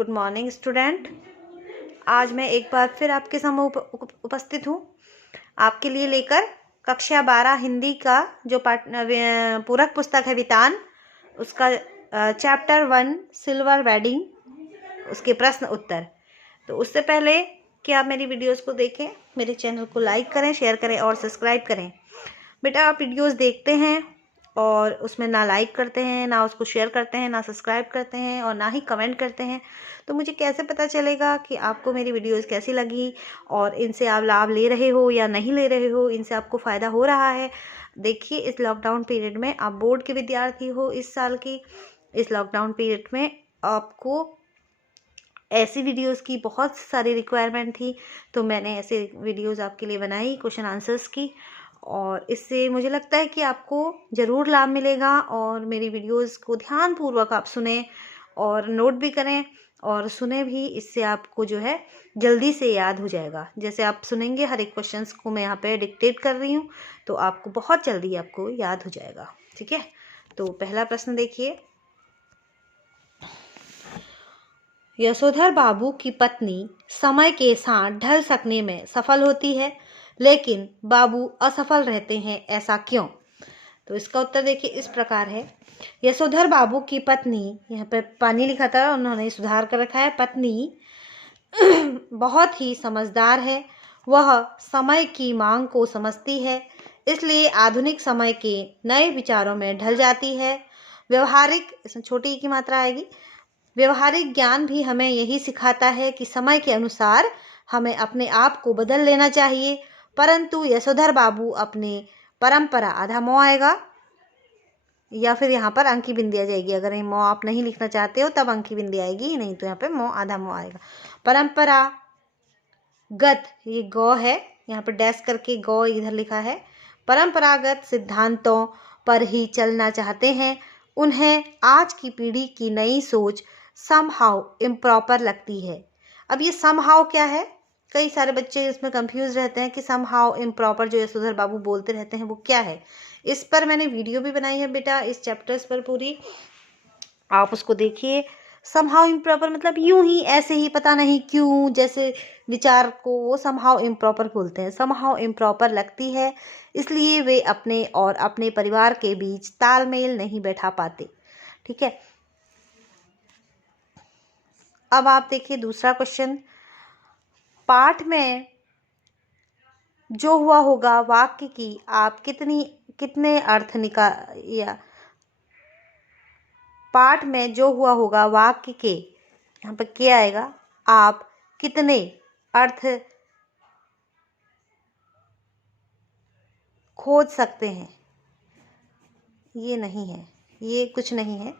Good morning student. आज मैं एक बार फिर आपके सामने उपस्थित हूँ आपके लिए लेकर कक्षा 12 हिंदी का जो पूरक पुस्तक है वितान, उसका चैप्टर 1 सिल्वर वेडिंग, उसके प्रश्न उत्तर। तो उससे पहले कि आप मेरी वीडियोस को देखें, मेरे चैनल को लाइक करें, शेयर करें और सब्सक्राइब करें। बेटा, आप वीडियोस देखते हैं और उसमें ना लाइक करते हैं, ना उसको शेयर करते हैं, ना सब्सक्राइब करते हैं और ना ही कमेंट करते हैं, तो मुझे कैसे पता चलेगा कि आपको मेरी वीडियोस कैसी लगी और इनसे आप लाभ ले रहे हो या नहीं ले रहे हो, इनसे आपको फ़ायदा हो रहा है। देखिए, इस लॉकडाउन पीरियड में आप बोर्ड के विद्यार्थी हो इस साल की, इस लॉकडाउन पीरियड में आपको ऐसी वीडियोस की बहुत सारी रिक्वायरमेंट थी, तो मैंने ऐसे वीडियोस आपके लिए बनाई क्वेश्चन आंसर्स की, और इससे मुझे लगता है कि आपको ज़रूर लाभ मिलेगा। और मेरी वीडियोस को ध्यानपूर्वक आप सुने और नोट भी करें और सुने भी, इससे आपको जो है जल्दी से याद हो जाएगा। जैसे आप सुनेंगे, हर एक क्वेश्चंस को मैं यहाँ पे डिक्टेट कर रही हूँ, तो आपको बहुत जल्दी आपको याद हो जाएगा। ठीक है, तो पहला प्रश्न देखिए। यशोधर बाबू की पत्नी समय के साथ ढल सकने में सफल होती है, लेकिन बाबू असफल रहते हैं, ऐसा क्यों? तो इसका उत्तर देखिए इस प्रकार है। यशोधर बाबू की पत्नी, यहाँ पे पानी लिखा था, उन्होंने सुधार कर रखा है, पत्नी बहुत ही समझदार है। वह समय की मांग को समझती है, इसलिए आधुनिक समय के नए विचारों में ढल जाती है। व्यवहारिक, इसमें छोटी की मात्रा आएगी, व्यवहारिक ज्ञान भी हमें यही सिखाता है कि समय के अनुसार हमें अपने आप को बदल लेना चाहिए। परंतु यशोधर बाबू अपने परंपरा, आधा मोह आएगा या फिर यहाँ पर अंकी बिंदी आ जाएगी। अगर ये मोह आप नहीं लिखना चाहते हो तब अंकी बिंदी आएगी, नहीं तो यहाँ पे मोह, आधा मोह आएगा। परंपरागत, ये गौ है, यहाँ पर डैश करके गौ इधर लिखा है। परंपरागत सिद्धांतों पर ही चलना चाहते हैं। उन्हें आज की पीढ़ी की नई सोच समहाउ इम्प्रॉपर लगती है। अब ये समहाउ क्या है? कई सारे बच्चे इसमें कंफ्यूज रहते हैं कि समहाउ इम्प्रॉपर जो यशोधर बाबू बोलते रहते हैं वो क्या है। इस पर मैंने वीडियो भी बनाई है बेटा, इस चैप्टर्स पर पूरी, आप उसको देखिए। समहाउ इम्प्रॉपर मतलब यूं ही, ऐसे ही, पता नहीं क्यों, जैसे विचार को वो समहाउ इम्प्रॉपर बोलते हैं। समहाउ इम्प्रॉपर लगती है, इसलिए वे अपने और अपने परिवार के बीच तालमेल नहीं बैठा पाते। ठीक है, अब आप देखिए दूसरा क्वेश्चन। पाठ में जो हुआ होगा वाक्य की आप कितने अर्थ या पाठ में जो हुआ होगा वाक्य के, यहाँ पर क्या आएगा, आप कितने अर्थ खोज सकते हैं। ये नहीं है, ये कुछ नहीं है।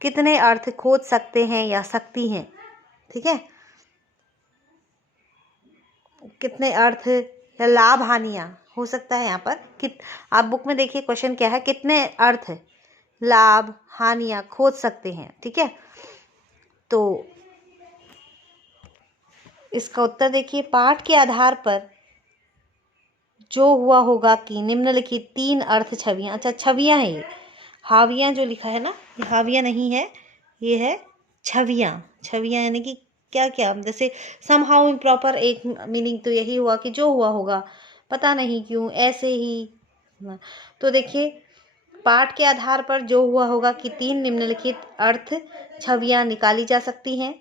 कितने अर्थ खोज सकते हैं या सकती हैं। ठीक है, कितने अर्थ या लाभ हानियां हो सकता है। यहाँ पर आप बुक में देखिए क्वेश्चन क्या है, कितने अर्थ लाभ हानियां खोज सकते हैं। ठीक है, तो इसका उत्तर देखिए। पाठ के आधार पर जो हुआ होगा कि निम्नलिखित 3 अर्थ छवियां, अच्छा छवियां है ये, हावियां जो लिखा है ना, ये हावियां नहीं है, ये है छवियां। छवियां यानी कि क्या क्या, जैसे समहाउ इम्प्रॉपर, एक मीनिंग तो यही हुआ कि जो हुआ होगा, पता नहीं क्यों, ऐसे ही। तो देखिए, पाठ के आधार पर जो हुआ होगा कि 3 निम्नलिखित अर्थ छवियां निकाली जा सकती हैं।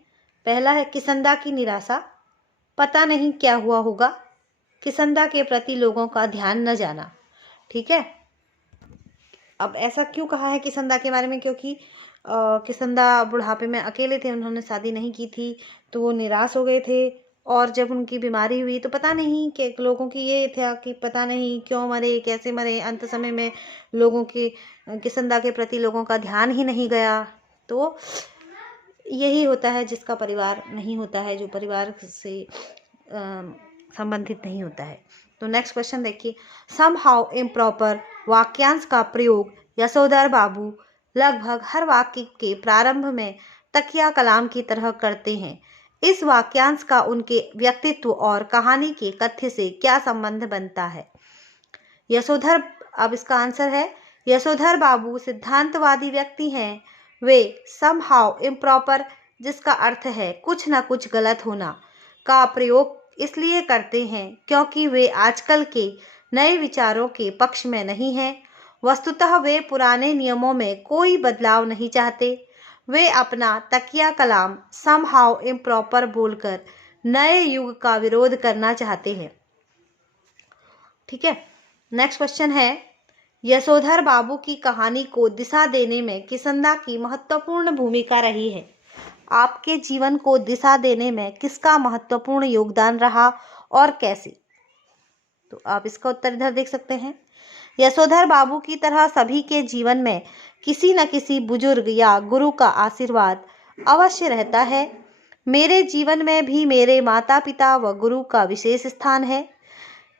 पहला है किसंदा की निराशा, पता नहीं क्या हुआ होगा, किसंदा के प्रति लोगों का ध्यान न जाना। ठीक है, अब ऐसा क्यों कहा है किसंदा के बारे में? क्योंकि किसंदा बुढ़ापे में अकेले थे, उन्होंने शादी नहीं की थी, तो वो निराश हो गए थे। और जब उनकी बीमारी हुई तो पता नहीं कि लोगों की ये था कि पता नहीं क्यों मरे, कैसे मरे। अंत समय में लोगों के, किसंदा के प्रति लोगों का ध्यान ही नहीं गया। तो यही होता है जिसका परिवार नहीं होता है, जो परिवार से संबंधित नहीं होता है। तो नेक्स्ट क्वेश्चन देखिए। समहाउ इम्प्रॉपर वाक्यांश का प्रयोग यशोधर बाबू लगभग हर वाक्य के प्रारंभ में तकिया कलाम की तरह करते हैं। इस वाक्यांश का उनके व्यक्तित्व और कहानी के कथ्य से क्या संबंध बनता है? यशोधर, अब इसका आंसर है, यशोधर बाबू सिद्धांतवादी व्यक्ति हैं। वे somehow improper, जिसका अर्थ है कुछ न कुछ गलत होना, का प्रयोग इसलिए करते हैं क्योंकि वे आजकल के नए विचारों के पक्ष में नहीं हैं। वस्तुतः वे पुराने नियमों में कोई बदलाव नहीं चाहते। वे अपना तकिया कलाम somehow improper बोलकर नए युग का विरोध करना चाहते हैं। ठीक है, नेक्स्ट क्वेश्चन है, यशोधर बाबू की कहानी को दिशा देने में किसंदा की महत्वपूर्ण भूमिका रही है। आपके जीवन को दिशा देने में किसका महत्वपूर्ण योगदान रहा और कैसे? तो आप इसका उत्तर इधर देख सकते हैं। यशोधर बाबू की तरह सभी के जीवन में किसी न किसी बुजुर्ग या गुरु का आशीर्वाद अवश्य रहता है। मेरे जीवन में भी मेरे माता पिता व गुरु का विशेष स्थान है।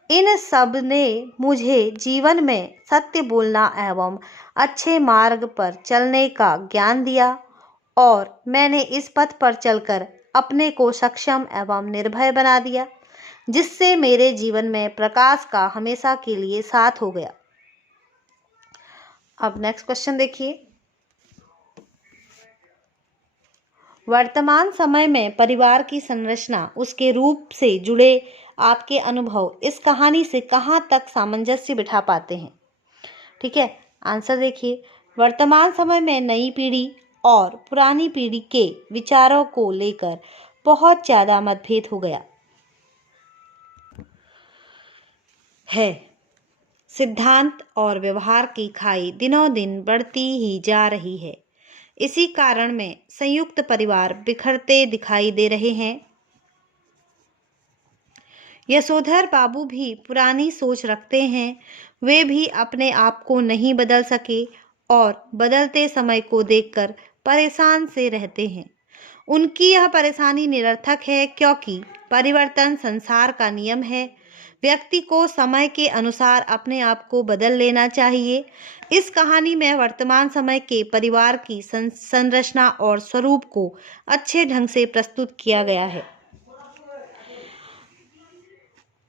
इन सब ने मुझे जीवन में सत्य बोलना एवं अच्छे मार्ग पर चलने का ज्ञान दिया और मैंने इस पथ पर चलकर अपने को सक्षम एवं निर्भय बना दिया, जिससे मेरे जीवन में प्रकाश का हमेशा के लिए साथ हो गया। अब नेक्स्ट क्वेश्चन देखिए, वर्तमान समय में परिवार की संरचना, उसके रूप से जुड़े आपके अनुभव इस कहानी से कहाँ तक सामंजस्य बिठा पाते हैं? ठीक है, आंसर देखिए। वर्तमान समय में नई पीढ़ी और पुरानी पीढ़ी के विचारों को लेकर बहुत ज़्यादा मतभेद हो गया है। सिद्धांत और व्यवहार की खाई दिनों दिन बढ़ती ही जा रही है। इसी कारण में संयुक्त परिवार बिखरते दिखाई दे रहे हैं। यशोधर बाबू भी पुरानी सोच रखते हैं। वे भी अपने आप को नहीं बदल सके और बदलते समय को देखकर परेशान से रहते हैं। उनकी यह परेशानी निरर्थक है क्योंकि परिवर्तन संसार का नियम है। व्यक्ति को समय के अनुसार अपने आप को बदल लेना चाहिए। इस कहानी में वर्तमान समय के परिवार की संरचना और स्वरूप को अच्छे ढंग से प्रस्तुत किया गया है।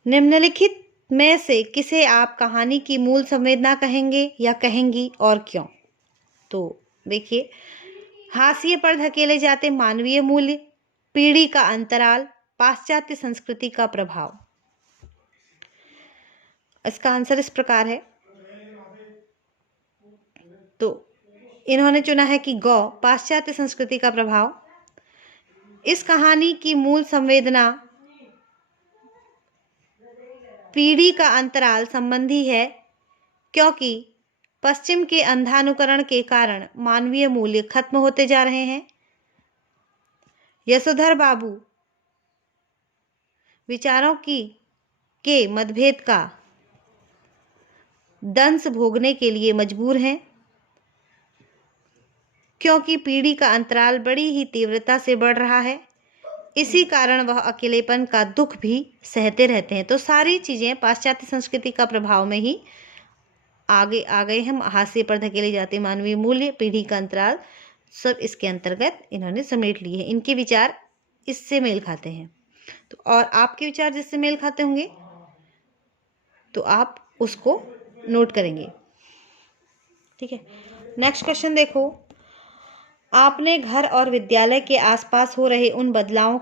निम्नलिखित में से किसे आप कहानी की मूल संवेदना कहेंगे या कहेंगी और क्यों? तो देखिए, हाशिए पर धकेले जाते मानवीय मूल्य, पीढ़ी का अंतराल, पाश्चात्य संस्कृति का प्रभाव। इसका आंसर इस प्रकार है। तो इन्होंने चुना है कि गौ, पाश्चात्य संस्कृति का प्रभाव। इस कहानी की मूल संवेदना पीढ़ी का अंतराल संबंधी है क्योंकि पश्चिम के अंधानुकरण के कारण मानवीय मूल्य खत्म होते जा रहे हैं। यशोधर बाबू विचारों के मतभेद का दंश भोगने के लिए मजबूर हैं क्योंकि पीढ़ी का अंतराल बड़ी ही तीव्रता से बढ़ रहा है। इसी कारण वह अकेलेपन का दुख भी सहते रहते हैं। तो सारी चीज़ें पाश्चात्य संस्कृति का प्रभाव में ही आगे आ गए हैं। हाशिए पर धकेले जाते मानवीय मूल्य, पीढ़ी का अंतराल, सब इसके अंतर्गत इन्होंने समेट लिए हैं। इनके विचार इससे मेल खाते हैं। तो और आपके विचार जिससे मेल खाते होंगे तो आप उसको नोट करेंगे। ठीक है, नेक्स्ट क्वेश्चन देखो, अपने घर और विद्यालय के आसपास हो रहे उन बदलावों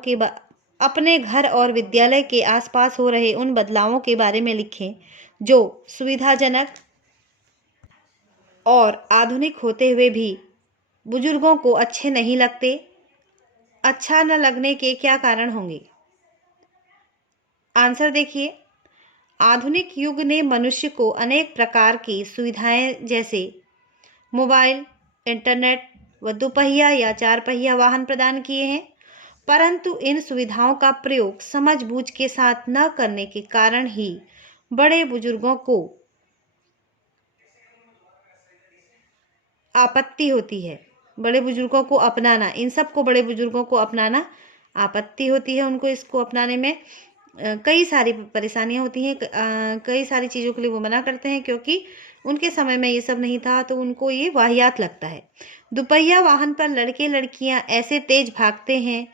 के बारे में लिखें जो सुविधाजनक और आधुनिक होते हुए भी बुजुर्गों को अच्छे नहीं लगते। अच्छा न लगने के क्या कारण होंगे? आंसर देखिए, आधुनिक युग ने मनुष्य को अनेक प्रकार की सुविधाएं जैसे मोबाइल, इंटरनेट व दुपहिया या चार पहिया वाहन प्रदान किए हैं, परंतु इन सुविधाओं का प्रयोग समझबूझ के साथ न करने के कारण ही बड़े बुजुर्गों को आपत्ति होती है। बड़े बुजुर्गों को अपनाना, इन सब को बड़े बुजुर्गों को अपनाना आपत्ति होती है। उनको इसको अपनाने में कई सारी परेशानियां होती हैं। कई सारी चीज़ों के लिए वो मना करते हैं क्योंकि उनके समय में ये सब नहीं था, तो उनको ये वाहियात लगता है। दुपहिया वाहन पर लड़के लड़कियां ऐसे तेज भागते हैं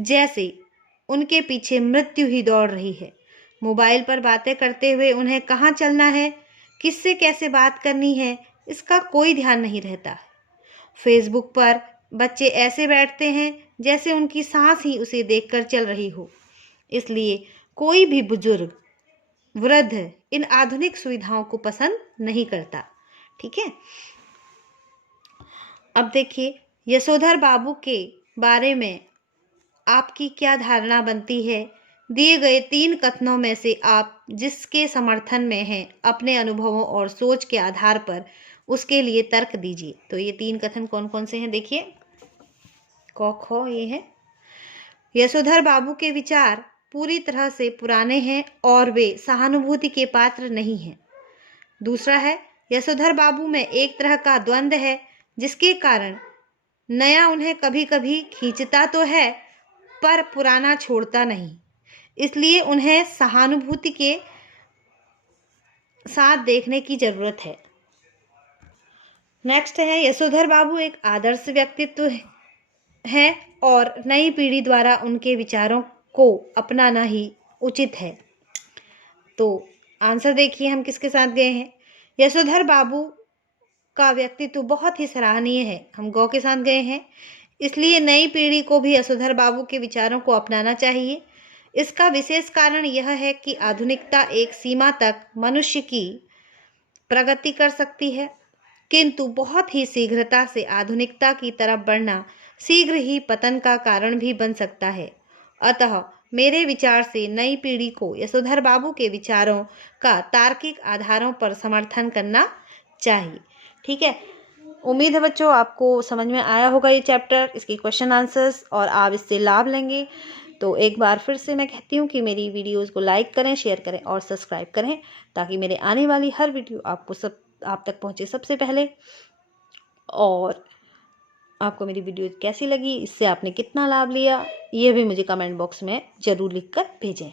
जैसे उनके पीछे मृत्यु ही दौड़ रही है। मोबाइल पर बातें करते हुए उन्हें कहाँ चलना है, किससे कैसे बात करनी है, इसका कोई ध्यान नहीं रहता। फेसबुक पर बच्चे ऐसे बैठते हैं जैसे उनकी सांस ही उसे देखकर चल रही हो। इसलिए कोई भी बुजुर्ग, वृद्ध इन आधुनिक सुविधाओं को पसंद नहीं करता। ठीक है। अब देखिए यशोधर बाबू के बारे में आपकी क्या धारणा बनती है। दिए गए 3 कथनों में से आप जिसके समर्थन में हैं, अपने अनुभवों और सोच के आधार पर उसके लिए तर्क दीजिए। तो ये 3 कथन कौन कौन से हैं देखिए। क ख ये है, यशोधर बाबू के विचार पूरी तरह से पुराने हैं और वे सहानुभूति के पात्र नहीं हैं। दूसरा है, यशोधर बाबू में एक तरह का द्वंद्व है जिसके कारण नया उन्हें कभी कभी खींचता तो है पर पुराना छोड़ता नहीं, इसलिए उन्हें सहानुभूति के साथ देखने की जरूरत है। नेक्स्ट है, यशोधर बाबू एक आदर्श व्यक्तित्व है और नई पीढ़ी द्वारा उनके विचारों को अपनाना ही उचित है। तो आंसर देखिए हम किसके साथ गए हैं। यशोधर बाबू का व्यक्तित्व बहुत ही सराहनीय है, हम गौ के साथ गए हैं। इसलिए नई पीढ़ी को भी यशोधर बाबू के विचारों को अपनाना चाहिए। इसका विशेष कारण यह है कि आधुनिकता एक सीमा तक मनुष्य की प्रगति कर सकती है, किंतु बहुत ही शीघ्रता से आधुनिकता की तरफ बढ़ना शीघ्र ही पतन का कारण भी बन सकता है। अतः मेरे विचार से नई पीढ़ी को यशोधर बाबू के विचारों का तार्किक आधारों पर समर्थन करना चाहिए। ठीक है। उम्मीद है बच्चों आपको समझ में आया होगा ये चैप्टर, इसके क्वेश्चन आंसर्स, और आप इससे लाभ लेंगे। तो एक बार फिर से मैं कहती हूँ कि मेरी वीडियोस को लाइक करें, शेयर करें और सब्सक्राइब करें, ताकि मेरे आने वाली हर वीडियो आप तक पहुँचे सबसे पहले। और आपको मेरी वीडियो कैसी लगी, इससे आपने कितना लाभ लिया, ये भी मुझे कमेंट बॉक्स में ज़रूर लिख कर भेजें।